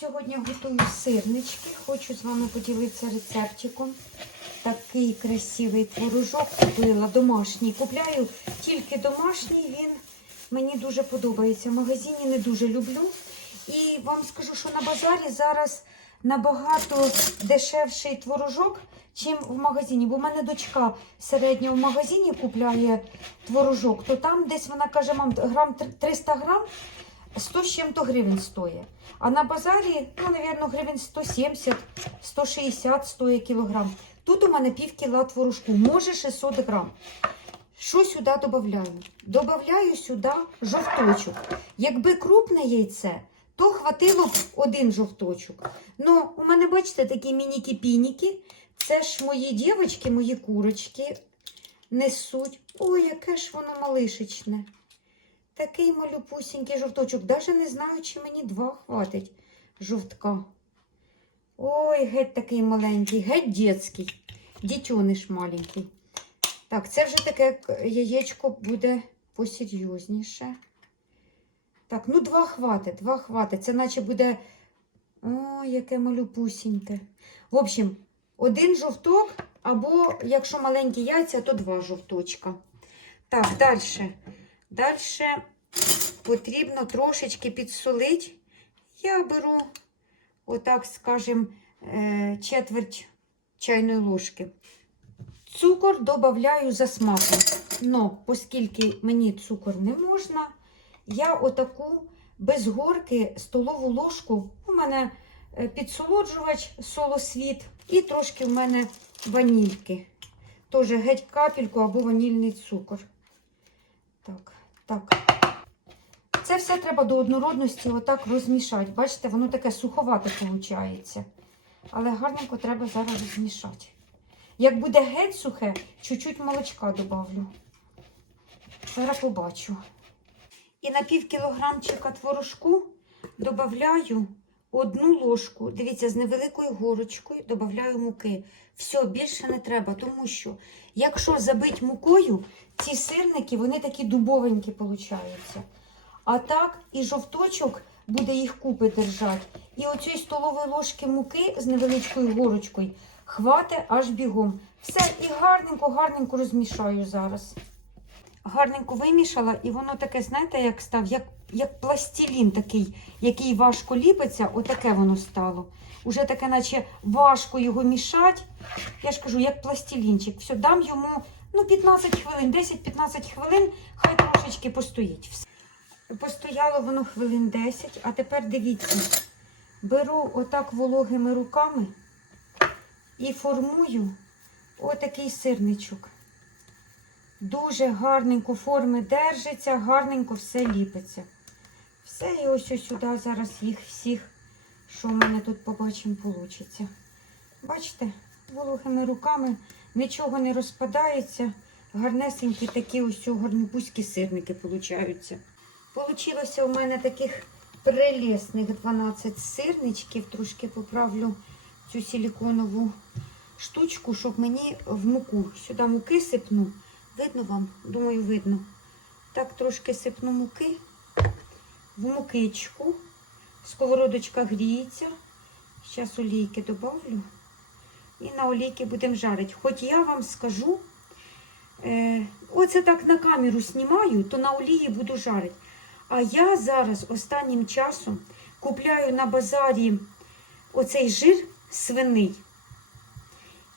Сьогодні готую сирнички. Хочу з вами поділитися рецептиком. Такий красивий творожок купила, домашній. Купляю тільки домашній, він мені дуже подобається. В магазині не дуже люблю. І вам скажу, що на базарі зараз набагато дешевший творожок, чим в магазині. Бо в мене дочка середньо в магазині купляє творожок, то там десь вона каже, мам, грам 300 грам 100 з чим-то гривень стоїть. А на базарі, ну, навірно, гривень 170, 160 стоїть кілограм. Тут у мене пів кіла творожку, може 600 грам. Що сюди додаю? Добавляю сюди жовточок. Якби крупне яйце, то хватило б один жовточок. Ну, у мене, бачите, такі мініки-пініки. Це ж мої дівчатки, мої курочки несуть. Ой, яке ж воно малишечне. Такий малюпусінький жовточок. Даже не знаю, чи мені два хватить жовтка. Ой, геть такий маленький, геть дітський. Дітьониш маленький. Так, це вже таке яєчко буде посерйозніше. Так, ну два хватить, два хватить. Це наче буде. Ой, яке малюпусіньке. В общем, один жовток, або, якщо маленькі яйця, то два жовточка. Так, далі. Далі потрібно трошечки підсолити. Я беру, отак, скажем, е, четверть чайної ложки. Цукор додаю за смаком. Но, оскільки мені цукор не можна, я отаку без горки столову ложку. У мене е, підсолоджувач солосвіт і трошки в мене ванільки. Теж геть капельку або ванільний цукор. Так, так. Це все треба до однородності отак розмішати. Бачите, воно таке суховате виходить. Але гарненько треба зараз розмішати. Як буде геть сухе, чуть-чуть молочка добавлю. Зараз побачу. І на пів кілограмчика творожку додаю одну ложку. Дивіться, з невеликою горочкою додаю муки. Все, більше не треба, тому що, якщо забить мукою, ці сирники, вони такі дубовенькі получаються. А так і жовточок буде їх купи держати. І оцієї столової ложки муки з невеличкою горочкою хвате аж бігом. Все, і гарненько, гарненько розмішаю зараз. Гарненько вимішала, і воно таке, знаєте, як став, як, як пластилін такий, який важко ліпиться, отаке воно стало. Уже таке, наче важко його мішати. Я ж кажу, як пластилінчик. Все, дам йому ну, 15 хвилин, 10-15 хвилин, хай трошечки постоїть. Все. Постояло воно хвилин 10, а тепер дивіться, беру отак вологими руками і формую отакий сирничок. Дуже гарненько форми держиться, гарненько все ліпиться. Все, і ось ось сюди зараз їх всіх, що в мене тут побачимо, вийде. Бачите, вологими руками нічого не розпадається. Гарнесенькі такі ось горнюпузькі сирники получаються. Получилося у мене таких прелесних 12 сирничків. Трошки поправлю цю силіконову штучку, щоб мені в муку. Сюди муки сипну. Видно вам? Думаю, видно. Так трошки сипну муки в мукичку. Сковородочка гріється. Зараз олійки добавлю. І на олійки будемо жарити. Хоч я вам скажу, е, оце так на камеру знімаю, то на олії буду жарити. А я зараз останнім часом купляю на базарі оцей жир свиний.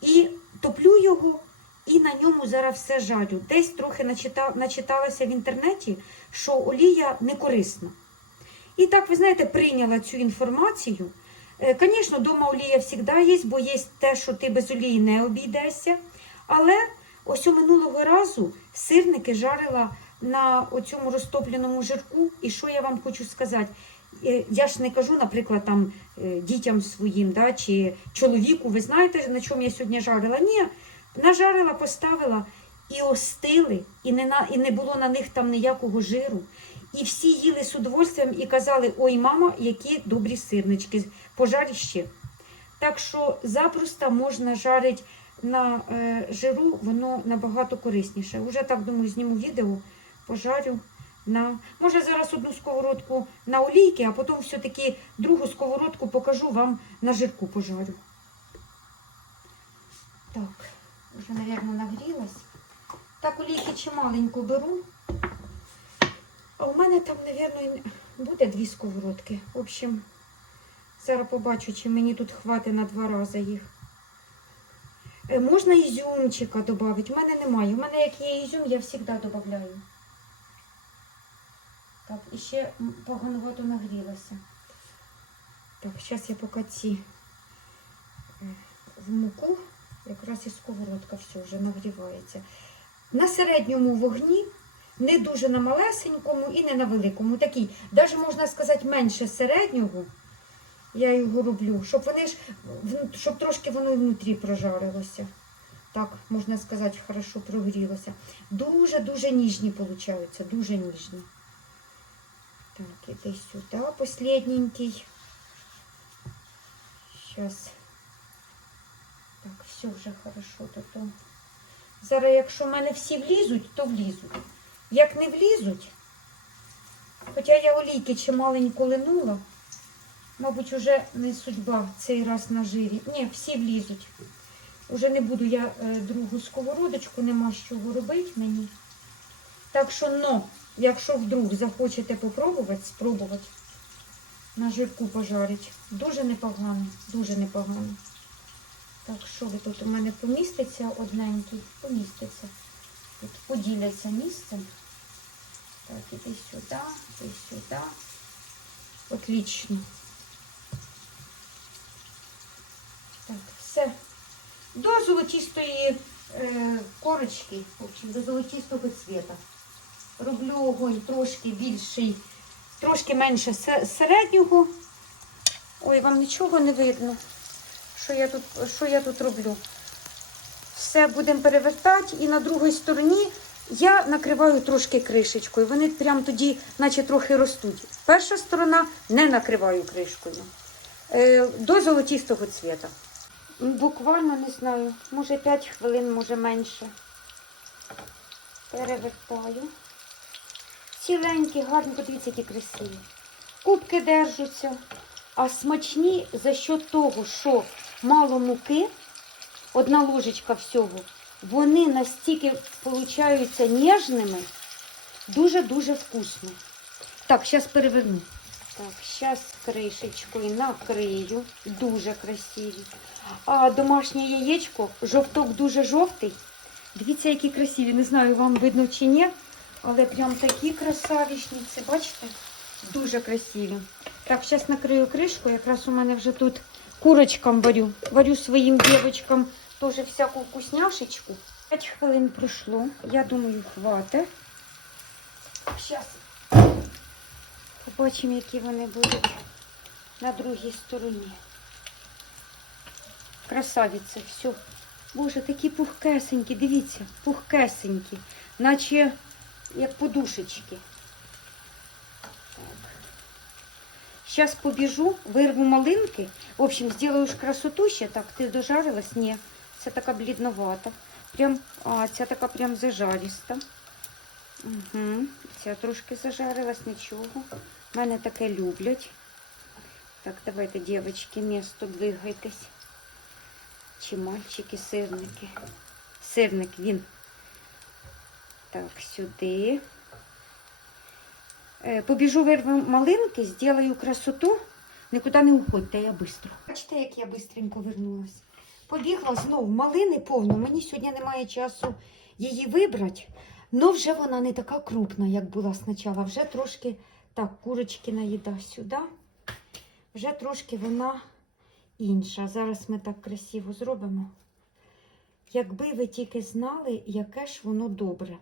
І топлю його, і на ньому зараз все жарю. Десь трохи начиталася в інтернеті, що олія не корисна. І так, ви знаєте, прийняла цю інформацію. Звісно, вдома олія завжди є, бо є те, що ти без олії не обійдешся. Але ось у минулого разу сирники жарила на цьому розтопленому жирку. І що я вам хочу сказати? Е, Я ж не кажу, наприклад, там е, дітям своїм да, чи чоловіку, ви знаєте, на чому я сьогодні жарила? Ні, нажарила, поставила і остили, і не, на, і не було на них там ніякого жиру. І всі їли з удовольствием і казали: ой, мама, які добрі сирнички, пожарі ще. Так що запросто можна жарити на е, жиру, воно набагато корисніше. Уже так думаю, зніму відео, пожарю на. Може, зараз одну сковородку на олійки, а потім все-таки другу сковородку покажу вам на жирку пожарю. Так, вже, мабуть, нагрілась. Так, олійки чималенько беру. А у мене там, мабуть, буде дві сковородки. В общем, зараз побачу, чи мені тут хватить на два рази їх. Е, Можна ізюмчика додати. У мене немає. У мене як є ізюм, я завжди додаю. Так, і ще м, поганувато нагрілося. Так, зараз я поки ці е, в муку, якраз і сковородка все вже нагрівається. На середньому вогні, не дуже на малесенькому і не на великому. Такий, навіть можна сказати, менше середнього. Я його роблю, щоб вони ж щоб трошки воно внутрі прожарилося. Так, можна сказати, хорошо прогрілося. Дуже-дуже ніжні получаються, дуже ніжні. Так, іди сюди, последненький. Сейчас. Так, все вже хорошо. То. Зараз, якщо в мене всі влізуть, то влізуть. Як не влізуть, хоча я олійки чималенько линула, мабуть, уже не судьба цей раз на жирі. Ні, всі влізуть. Уже не буду я е, другу сковородочку, нема з чого робити мені. Так що, но, якщо вдруг захочете попробувати, спробувати на жирку пожарити, дуже непогано, дуже непогано. Так, що ви тут у мене поміститься одненький? Поміститься. Тут поділяться місцем. Так, іди сюди, іди сюди. Отлично. Так, все. До золотистої е, корочки, в общем, до золотистого цвіта. Роблю огонь трошки більший, трошки менше середнього. Ой, вам нічого не видно, що я тут, що я тут роблю. Все будемо перевертати і на другій стороні я накриваю трошки кришечкою. Вони прям тоді, наче трохи ростуть. Перша сторона не накриваю кришкою. Е, до золотистого цвіта. Буквально не знаю, може 5 хвилин, може менше. Перевертаю. Ціленькі, гарні, подивіться, які красиві. Кубки держаться, а смачні за счет того, що мало муки, одна ложечка всього, вони настільки получаються ніжними, дуже-дуже вкусно. Так, зараз переверну. Так, зараз кришечкою накрию. Дуже красиві. А домашнє яєчко, жовток дуже жовтий. Дивіться, які красиві. Не знаю, вам видно чи ні, але прям такі красавічниці, бачите? Дуже красиві. Так, зараз накрию кришку. Якраз у мене вже тут курочкам варю. Варю своїм дівчаткам теж всяку вкусняшечку. 5 хвилин пройшло. Я думаю, хватить. Зараз побачимо, які вони будуть на другій стороні. Красавиці, все. Боже, такі пухкесенькі, дивіться, пухкесенькі, наче як подушечки. Сейчас побіжу, вирву малинки. В общем, сделаю красоту ще. Так, ти дожарилась? Ні, це така блідновата. Прям, а, ця така прям зажаріста. Угу. Ця трошки зажарилась, нічого. Мене таке люблять. Так, давайте, дівчатки, місто двигайтесь. Чи мальчики, сирники. Сирник він. Так, сюди. Е, Побіжу вирву малинки, зроблю красоту. Нікуди не уходьте, я швидко. Бачите, як я швидко вернулась. Побігла знову малини повно. Мені сьогодні немає часу її вибрати. Но вже вона не така крупна, як була спочатку. Вже трошки так, курочки наїда сюди. Вже трошки вона інша. Зараз ми так красиво зробимо. Якби ви тільки знали, яке ж воно добре.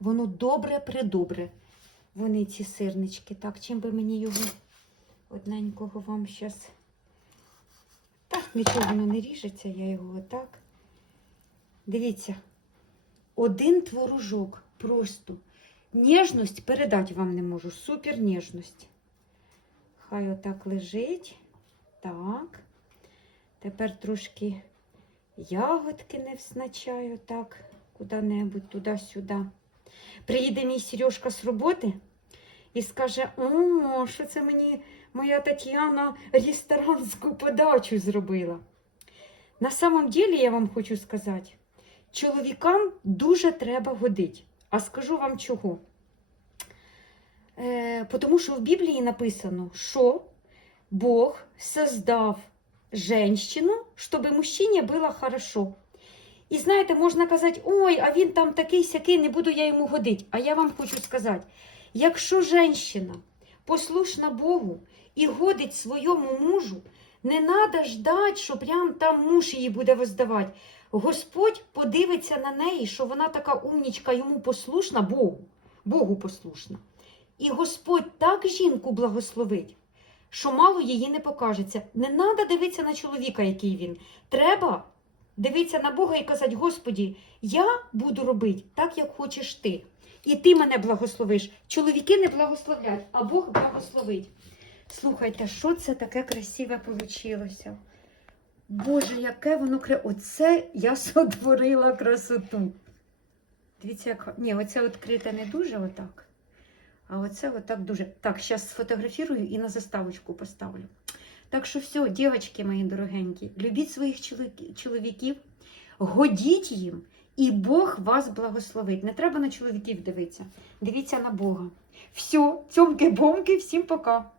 Воно добре-предобре. Вони ці сирнички. Так, чим би мені його одненького вам зараз. Так, нічого воно не ріжеться, я його отак. Дивіться, один творожок просто. Ніжність передати вам не можу. Супер ніжність. Хай отак лежить. Так. Тепер трошки ягодки не всначаю так, куди-небудь туди-сюди. Приїде мій Сережка з роботи, і скаже: О, що це мені моя Тетяна ресторанську подачу зробила. На самом деле я вам хочу сказати, чоловікам дуже треба годить. А скажу вам чого. Е, тому що в Біблії написано, що Бог создав женщину, щоб мужчині було хорошо. І знаєте, можна казати, ой, а він там такий сякий, не буду я йому годити. А я вам хочу сказати, якщо женщина послушна Богу і годить своєму мужу, не треба ждати, що прям там муж її буде воздавати. Господь подивиться на неї, що вона така умнічка, йому послушна, Богу, Богу послушна. І Господь так жінку благословить, що мало її не покажеться. Не треба дивитися на чоловіка, який він. Треба дивитися на Бога і казати, Господі, я буду робити так, як хочеш ти. І ти мене благословиш. Чоловіки не благословлять, а Бог благословить. Слухайте, що це таке красиве вийшло? Боже, яке воно кре. Оце я сотворила красоту. Дивіться, як. Ні, оце відкрите не дуже отак. А оце отак дуже. Так, зараз сфотографірую і на заставочку поставлю. Так що все, дівчатки мої дорогенькі, любіть своїх чоловіків, годіть їм, і Бог вас благословить. Не треба на чоловіків дивитися. Дивіться на Бога. Все, цьомки-бомки, всім пока.